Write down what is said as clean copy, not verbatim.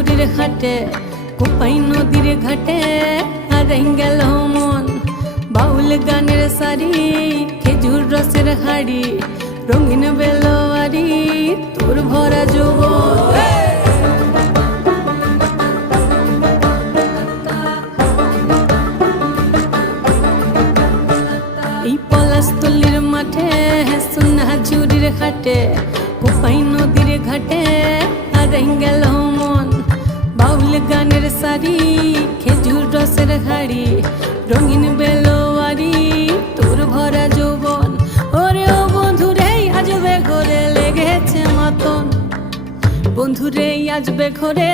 ঝুড়ির হাটে কোপাই নদীর ঘাটে হারাই গেল মন। বাউল গানের সারি খেজুর রসের হাড়ি রঙিন বেলোয়ারি তোর ভরা যৌবন। এই পলাশতলির মাঠে সোনা ঝুড়ির হাটে কোপাই নদীর ঘাটে হারাই গেল মন। বাউল গানের সারি খেজুর রসের হাড়ি রঙিন বেলোয়ারি তোর ভরা যৌবন। ওরে ও বন্ধুরে আজবে ঘরে লেগেছে মাতন, বন্ধুরে আজবে ঘরে